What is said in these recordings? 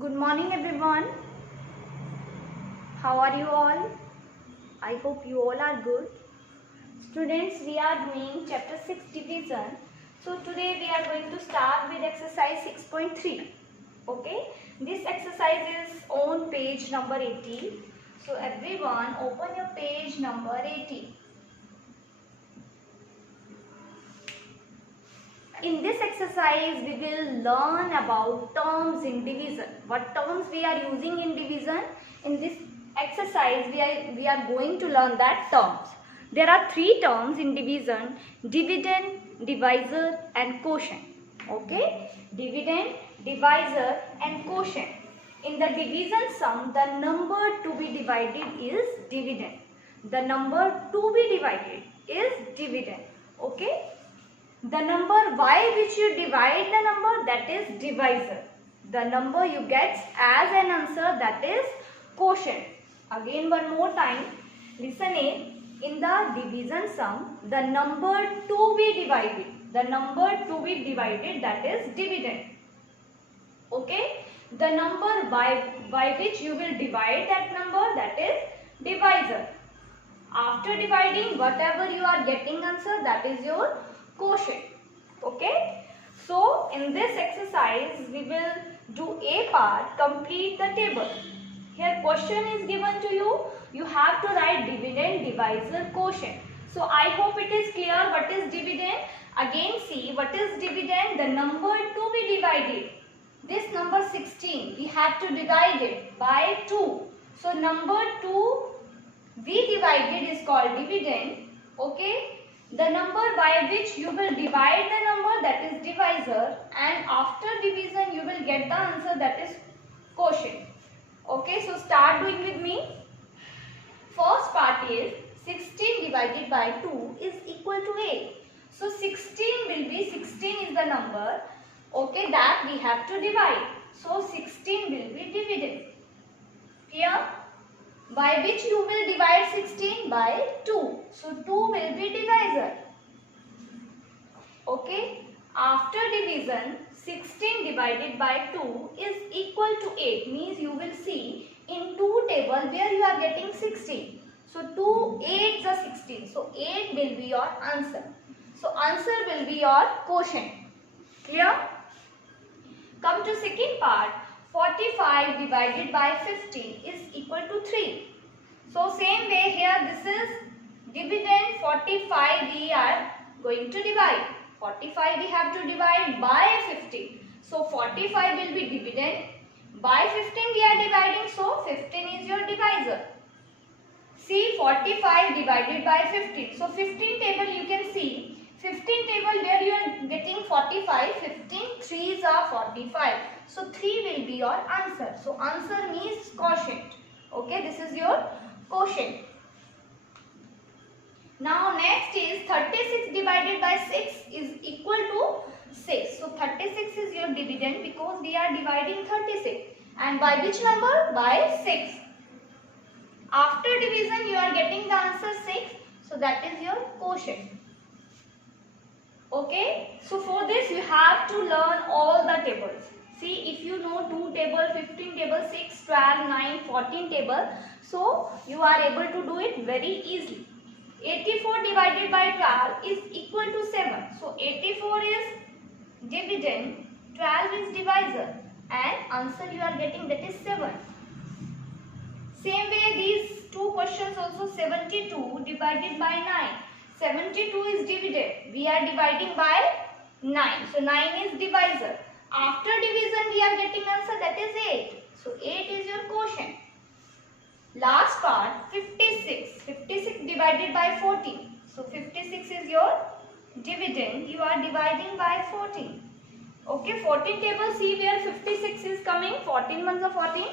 Good morning everyone. How are you all? I hope you all are good. Students, we are doing chapter 6 division. So today we are going to start with exercise 6.3. Okay? This exercise is on page number 80. So everyone open your page number 80. In this exercise, we will learn about terms in division. What terms we are using in division? In this exercise, we are going to learn that terms. There are three terms in division: dividend, divisor, and quotient. Okay? Dividend, divisor, and quotient. In the division sum, the number to be divided is dividend. The number to be divided is dividend. Okay? The number by which you divide the number, that is divisor. The number you get as an answer, that is quotient. Again one more time, listen in the division sum, the number to be divided, that is dividend. Okay, the number by which you will divide that number, that is divisor. After dividing, whatever you are getting answer, that is your quotient. Okay, so in this exercise we will do A part, complete the table. Here question is given to you, you have to write dividend, divisor, quotient. So I hope it is clear what is dividend. Again see what is dividend, the number to be divided. This number 16, we have to divide it by 2. So number 2 we divided is called dividend. Okay, the number by which you will divide the number, that is divisor, and after division you will get the answer, that is quotient. Okay, so start doing with me. First part is 16 divided by 2 is equal to 8. So 16 is the number, okay, that we have to divide. So 16 will be dividend. Here, by which you will divide 16? By 2. So 2 will be divisor. Okay. After division, 16 divided by 2 is equal to 8. Means you will see in 2 table where you are getting 16. So 2 8s are 16. So 8 will be your answer. So answer will be your quotient. Clear? Come to second part. 45 divided by 50 is equal to 3. So same way here, this is dividend. 45 we are going to divide. 45 we have to divide by 50. So 45 will be dividend. By 15 we are dividing. So 15 is your divisor. See 45 divided by 15. So 15 table you can see. 15 table where you are getting 45. 15 3s are 45. So 3 will be your answer. So answer means quotient. Okay, this is your quotient. Now next is 36 divided by 6 is equal to 6. So 36 is your dividend because we are dividing 36. And by which number? By 6. After division you are getting the answer 6. So that is your quotient. Okay. So for this you have to learn all the tables. See, if you know 2 table, 15 table, 6, 12, 9, 14 table, so you are able to do it very easily. 84 divided by 12 is equal to 7. So 84 is dividend, 12 is divisor, and answer you are getting, that is 7. Same way these two questions also. 72 divided by 9. 72 is dividend. We are dividing by 9. So 9 is divisor. After division we are getting answer, that is 8. So 8 is your quotient. Last part 56. 56 divided by 14. So 56 is your dividend. You are dividing by 14. Okay, 14 table, see where 56 is coming. 14 ones are 14.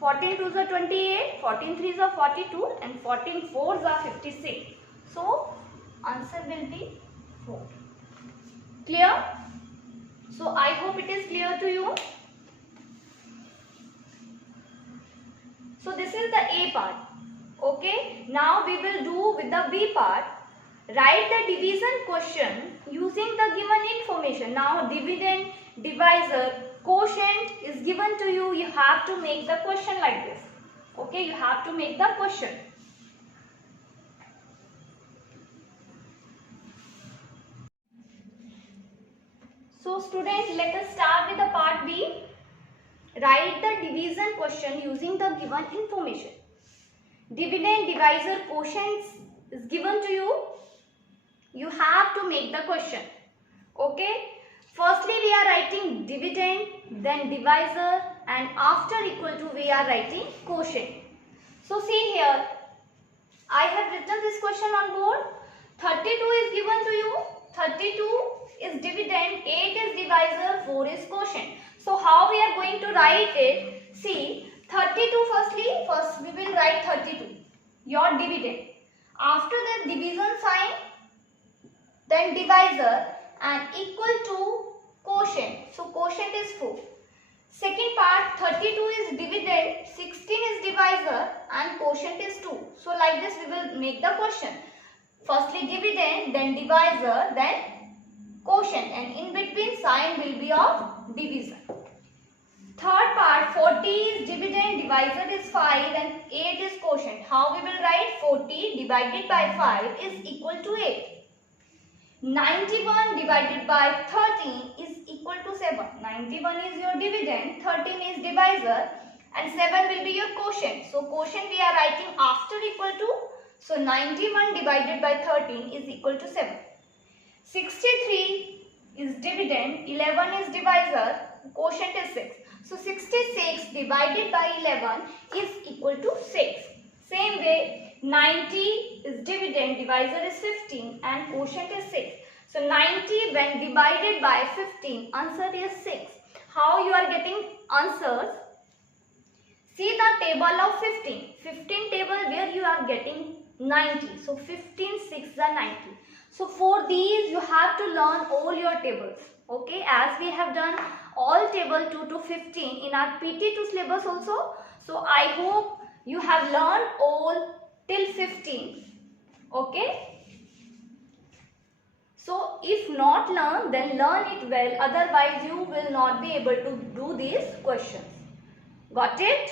14 twos are 28. 14 threes are 42. And 14 fours are 56. So answer will be 4. Clear? So I hope it is clear to you. So this is the A part. Okay. Now we will do with the B part. Write the division question using the given information. Now dividend, divisor, quotient is given to you, you have to make the question like this. Okay, you have to make the question. So students, let us start with the part B. Write the division question using the given information. Dividend, divisor, quotient is given to you. You have to make the question. Okay. Firstly, we are writing dividend, then divisor, and after equal to we are writing quotient. So see here, I have written this question on board. 32 is given to you. 32 is dividend, 8 is divisor, 4 is quotient. So how we are going to write it? See, 32 first we will write 32, your dividend. After that division sign, then divisor, and equal to quotient. So quotient is 4. Second part, 32 is dividend, 16 is divisor, and quotient is 2. So like this we will make the question. Firstly dividend, then divisor, then quotient, and in between sign will be of division. Third part, 40 is dividend, divisor is 5, and 8 is quotient. How we will write? 40 divided by 5 is equal to 8. 91 divided by 13 is equal to 7. 91 is your dividend, 13 is divisor, and 7 will be your quotient. So quotient we are writing after equal to. So 91 divided by 13 is equal to 7. 63 is dividend, 11 is divisor, quotient is 6. So 66 divided by 11 is equal to 6. Same way, 90 is dividend, divisor is 15, and quotient is 6. So 90 when divided by 15, answer is 6. How you are getting answers? See the table of 15. 15 table where you are getting 90. So 15, 6 is 90. So for these you have to learn all your tables. Okay, as we have done all table 2 to 15 in our PT2 syllabus also. So I hope you have learned all till 15. Okay. So if not learn, then learn it well. Otherwise you will not be able to do these questions. Got it?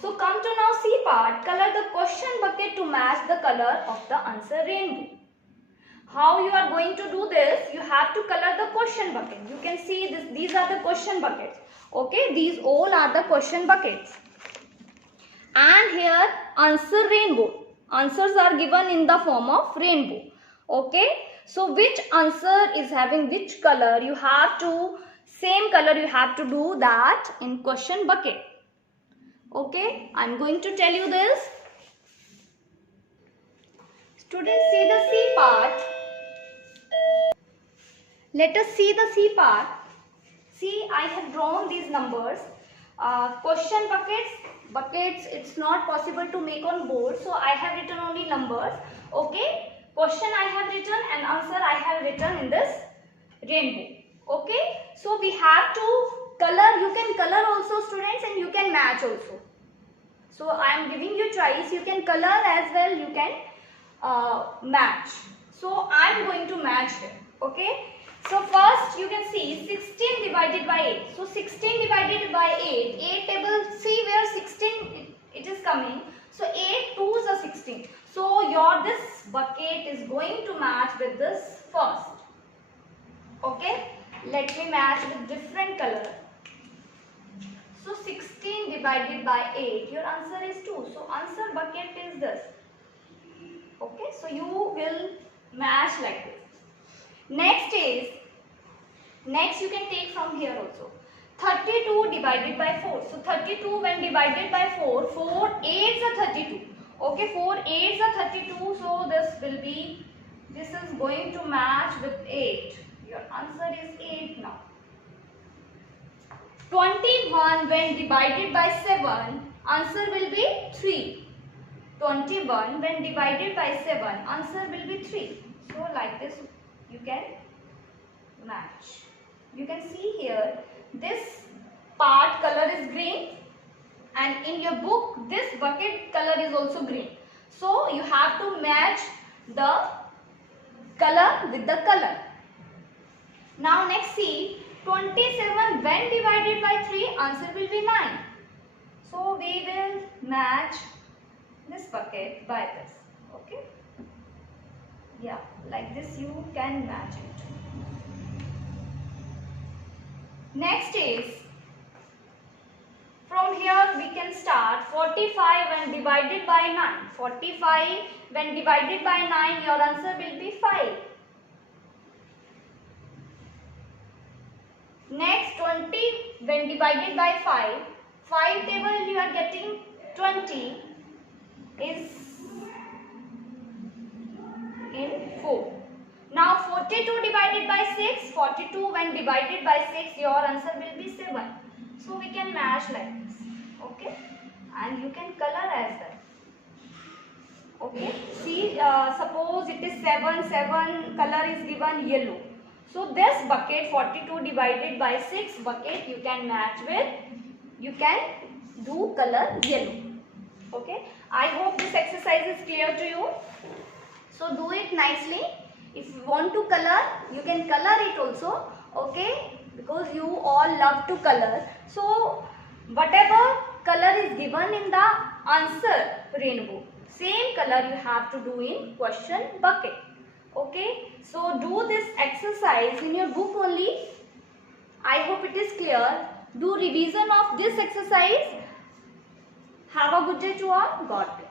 So come to now C part. Color the question bucket to match the color of the answer rainbow. How you are going to do this? You have to color the question bucket. You can see this. These are the question buckets. Okay, these all are the question buckets. And here answer rainbow. Answers are given in the form of rainbow. Okay, so which answer is having which color? You have to, same color you have to do that in question bucket. Okay, I am going to tell you this. Students, see the C part. Let us see the C part. See, I have drawn these numbers. Question buckets, it's not possible to make on board. So I have written only numbers. Okay. Question I have written and answer I have written in this rainbow. Okay. So we have to color. You can color also students, and you can match also. So I am giving you choice. You can color as well. You can match. So I am going to match here. Okay. So first you can see 16 divided by 8. So 16 divided by 8 table, see where 16 it is coming. So 8 2s are 16. So your this bucket is going to match with this first. Okay. Let me match with different color. So 16 divided by 8. Your answer is 2. So answer bucket is this. Okay. So you will match like this. Next you can take from here also. 32 divided by 4. So 32 when divided by 4, 4 8s are 32. Okay, 4 8s are 32. So this is going to match with 8. Your answer is 8 now. 21 when divided by 7, answer will be 3. 21 when divided by 7, answer will be 3. So like this you can match. You can see here this part color is green, and in your book this bucket color is also green. So you have to match the color with the color. Now next see 21 27 when divided by 3, answer will be 9. So we will match this bucket by this. Okay. Yeah, like this you can match it. Next is, from here we can start 45 when divided by 9. 45 when divided by 9, your answer will be 5. Next 20 when divided by 5. 5 table you are getting 20 is in 4. Now 42 divided by 6. 42 when divided by 6, your answer will be 7. So we can match like this. Okay. And you can color as well. Okay. See, suppose it is 7. 7 color is given yellow. So this bucket 42 divided by 6 bucket you can match with, you can do color yellow. Okay. I hope this exercise is clear to you. So do it nicely. If you want to color, you can color it also. Okay. Because you all love to color. So whatever color is given in the answer rainbow, same color you have to do in question bucket. Okay, so do this exercise in your book only. I hope it is clear. Do revision of this exercise. Have a good day to all. God bless.